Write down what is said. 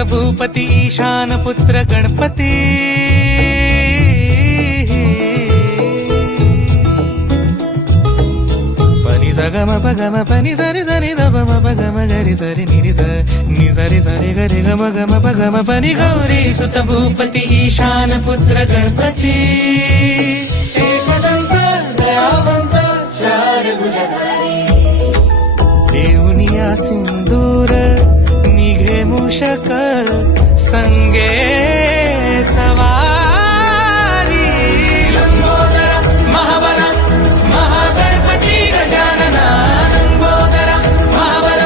ಭೂತ ಭೂಪತಿ ಈಶಾನ ಪುತ್ರ ಗಣಪತಿ ಪನಿ ಸಗಮ ಪಗಮ ಪನಿ ಸರಿ ಸರಿ ದ ಮ ಪಗಮ ಗರಿ ಸರಿ ನಿರಿ ಸ ನಿ ಸರಿ ಸರಿ ಗರಿ ಗಮ ಗಮ ಪಗಮ ಪನಿ ಗೌರಿ ಸುತ ಭೂಪತಿ ಈಶಾನ ಪುತ್ರ ಗಣಪತಿ ಏಕದಂತ ದಯಾವಂತ ಶಾರ ಭುಜಧಾರಿ ದೇವುನಿಯ ಸಿಂಧೂರ मूषक संगे सवारी। लंबोदर महाबल महागणपती गजानना। लंबोदर महाबल